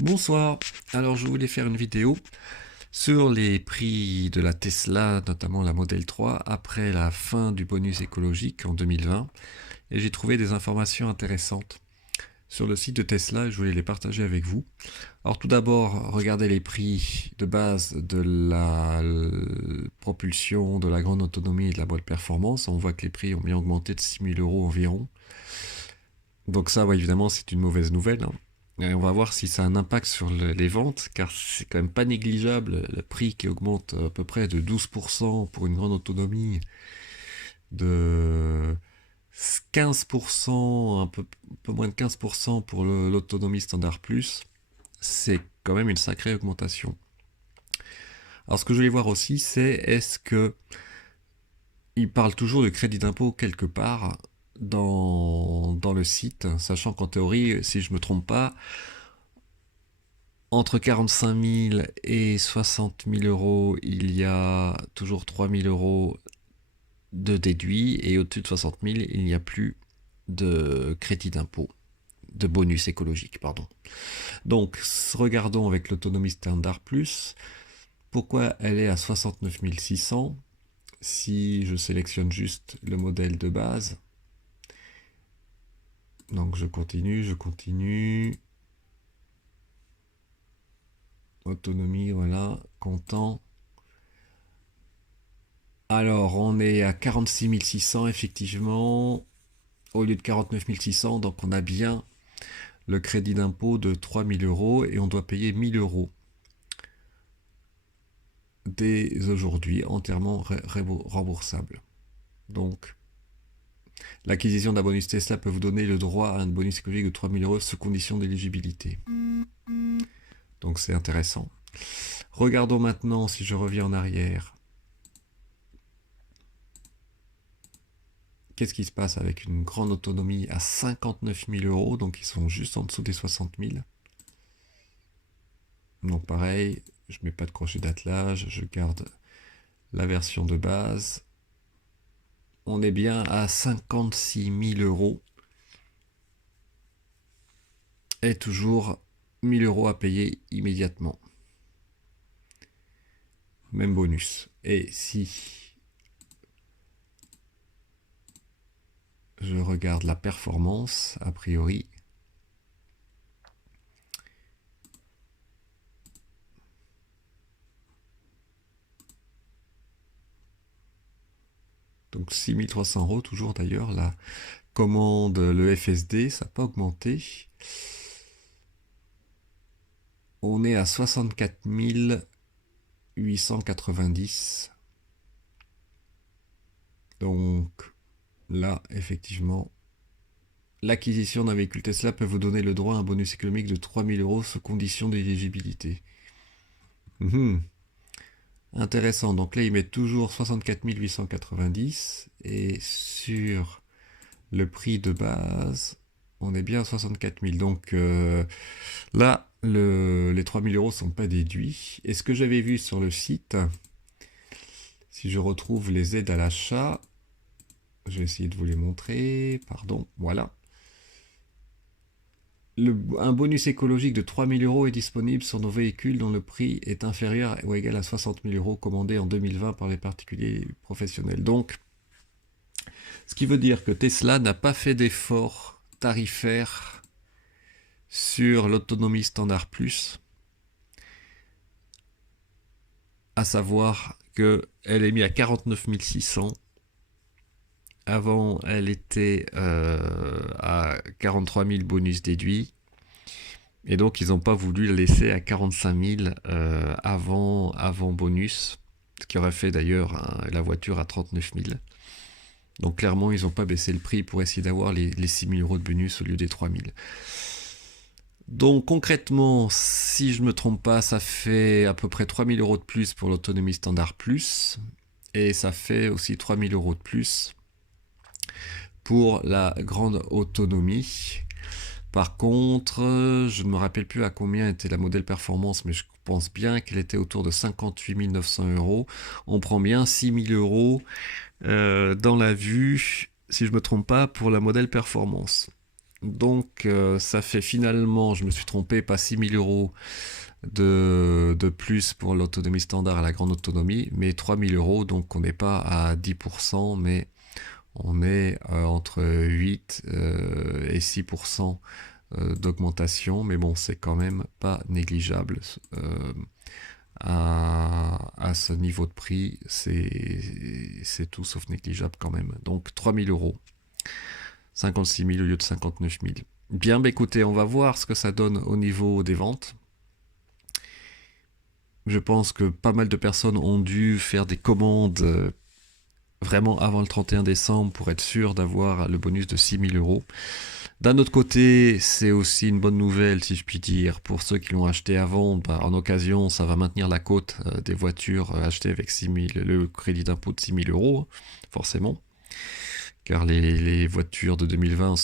Bonsoir, alors je voulais faire une vidéo sur les prix de la Tesla, notamment la Model 3, après la fin du bonus écologique en 2020. Et j'ai trouvé des informations intéressantes sur le site de Tesla et je voulais les partager avec vous. Alors tout d'abord, regardez les prix de base de la propulsion, de la grande autonomie et de la boîte performance. On voit que les prix ont bien augmenté de 6 000 € environ. Donc ça, ouais, évidemment, c'est une mauvaise nouvelle, hein. Et on va voir si ça a un impact sur les ventes, car c'est quand même pas négligeable le prix qui augmente à peu près de 12% pour une grande autonomie, de 15%, un peu moins de 15% pour l'autonomie standard plus. C'est quand même une sacrée augmentation. Alors ce que je voulais voir aussi, c'est est-ce que il parle toujours de crédit d'impôt quelque part dans le site, sachant qu'en théorie, si je me trompe pas, entre 45 000 et 60 000 euros, il y a toujours 3 000 euros de déduit, et au-dessus de 60 000, il n'y a plus de crédit d'impôt, de bonus écologique, pardon. Donc, regardons avec l'autonomie standard plus, pourquoi elle est à 69 600 si je sélectionne juste le modèle de base. Donc je continue. Autonomie, voilà, content. Alors, on est à 46 600, effectivement, au lieu de 49 600, donc on a bien le crédit d'impôt de 3 000 € et on doit payer 1 000 € dès aujourd'hui, entièrement remboursable. Donc, l'acquisition d'un bonus Tesla peut vous donner le droit à un bonus écologique de 3 000 € sous condition d'éligibilité. Donc, c'est intéressant. Regardons maintenant, si je reviens en arrière, qu'est-ce qui se passe avec une grande autonomie à 59 000 €, donc ils sont juste en dessous des 60 000. Donc pareil, je mets pas de crochet d'attelage, je garde la version de base. On est bien à 56 000 € et toujours 1 000 € à payer immédiatement. Même bonus. Et si je regarde la performance, a priori, donc 6 300 € toujours d'ailleurs, la commande, le FSD, ça n'a pas augmenté. On est à 64 890. Donc là, effectivement, l'acquisition d'un véhicule Tesla peut vous donner le droit à un bonus économique de 3 000 € sous condition d'éligibilité. Intéressant. Donc là, ils mettent toujours 64 890 et sur le prix de base, on est bien à 64 000. Donc là, les 3 000 € ne sont pas déduits. Et ce que j'avais vu sur le site, si je retrouve les aides à l'achat, je vais essayer de vous les montrer. Pardon, voilà. Un bonus écologique de 3 000 € est disponible sur nos véhicules dont le prix est inférieur ou égal à 60 000 € commandés en 2020 par les particuliers professionnels. Donc, ce qui veut dire que Tesla n'a pas fait d'effort tarifaire sur l'autonomie standard plus, à savoir qu'elle est mise à 49 600. Avant, elle était à 43 000 bonus déduits. Et donc, ils n'ont pas voulu la laisser à 45 000 avant bonus, ce qui aurait fait d'ailleurs la voiture à 39 000. Donc, clairement, ils n'ont pas baissé le prix pour essayer d'avoir les 6 000 € de bonus au lieu des 3 000. Donc, concrètement, si je ne me trompe pas, ça fait à peu près 3 000 € de plus pour l'autonomie standard plus. Et ça fait aussi 3 000 € de plus pour la grande autonomie. Par contre, je ne me rappelle plus à combien était la modèle performance, mais je pense bien qu'elle était autour de 58 900 €. On prend bien 6 000 € dans la vue, si je ne me trompe pas, pour la modèle performance. Donc ça fait finalement, je me suis trompé, pas 6000 euros de plus pour l'autonomie standard à la grande autonomie, mais 3000 euros, donc on n'est pas à 10%, mais on est entre 8 et 6% d'augmentation, mais bon, c'est quand même pas négligeable. À ce niveau de prix, c'est tout sauf négligeable quand même. Donc 3000 euros, 56 000 au lieu de 59 000. Bien, bah écoutez, on va voir ce que ça donne au niveau des ventes. Je pense que pas mal de personnes ont dû faire des commandes vraiment avant le 31 décembre pour être sûr d'avoir le bonus de 6 000 euros. D'un autre côté, c'est aussi une bonne nouvelle, si je puis dire, pour ceux qui l'ont acheté avant. Bah, en occasion, ça va maintenir la cote des voitures achetées avec 6 000, le crédit d'impôt de 6 000 euros, forcément. Car les voitures de 2020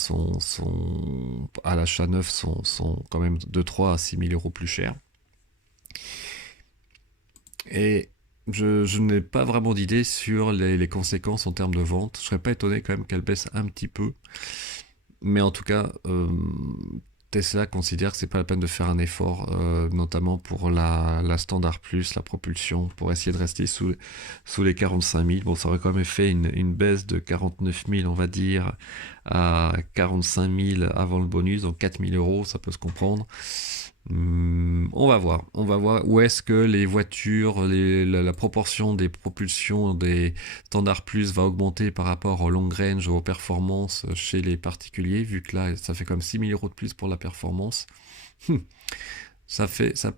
à l'achat neuf sont quand même de 3 à 6 000 euros plus chères. Et je n'ai pas vraiment d'idée sur les conséquences en termes de vente. Je serais pas étonné quand même qu'elle baisse un petit peu. Mais en tout cas, Tesla considère que c'est pas la peine de faire un effort, notamment pour la Standard Plus, la propulsion, pour essayer de rester sous les 45 000. Bon, ça aurait quand même fait une baisse de 49 000, on va dire, à 45 000 avant le bonus, donc 4 000 euros, ça peut se comprendre. On va voir où est-ce que les voitures, la proportion des propulsions des standards plus va augmenter par rapport au long range, aux performances chez les particuliers, vu que là ça fait comme 6 000 euros de plus pour la performance. Ça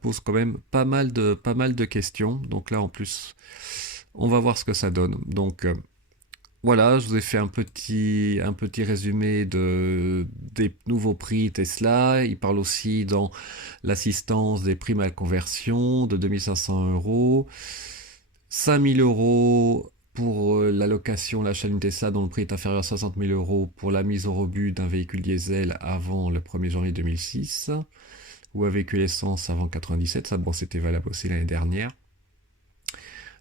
pose quand même pas mal de questions. Donc là en plus, on va voir ce que ça donne. Donc voilà, je vous ai fait un petit résumé des nouveaux prix Tesla. Il parle aussi dans l'assistance des primes à la conversion de 2500 euros, 5000 euros pour la location, l'achat d'une Tesla dont le prix est inférieur à 60 000 euros pour la mise au rebut d'un véhicule diesel avant le 1er janvier 2006 ou un véhicule essence avant 97. Ça, bon, c'était valable aussi l'année dernière,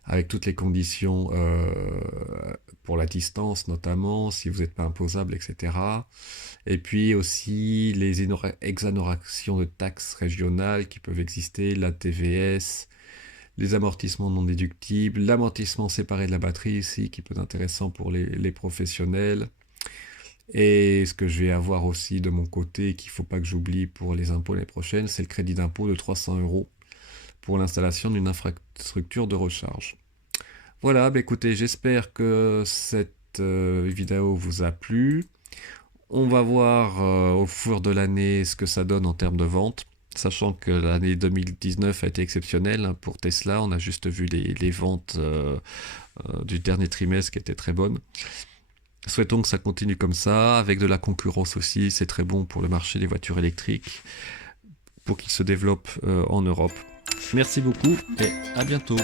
avec toutes les conditions pour la distance notamment, si vous n'êtes pas imposable, etc. Et puis aussi les exonérations de taxes régionales qui peuvent exister, la TVS, les amortissements non déductibles, l'amortissement séparé de la batterie ici, qui peut être intéressant pour les professionnels. Et ce que je vais avoir aussi de mon côté, qu'il ne faut pas que j'oublie pour les impôts l'année prochaine, c'est le crédit d'impôt de 300 euros pour l'installation d'une infrastructure de recharge. Voilà, bah écoutez, j'espère que cette vidéo vous a plu. On va voir au fur de l'année ce que ça donne en termes de vente, sachant que l'année 2019 a été exceptionnelle hein, pour Tesla. On a juste vu les ventes du dernier trimestre qui étaient très bonnes. Souhaitons que ça continue comme ça, avec de la concurrence aussi. C'est très bon pour le marché des voitures électriques, pour qu'il se développe en Europe. Merci beaucoup et à bientôt.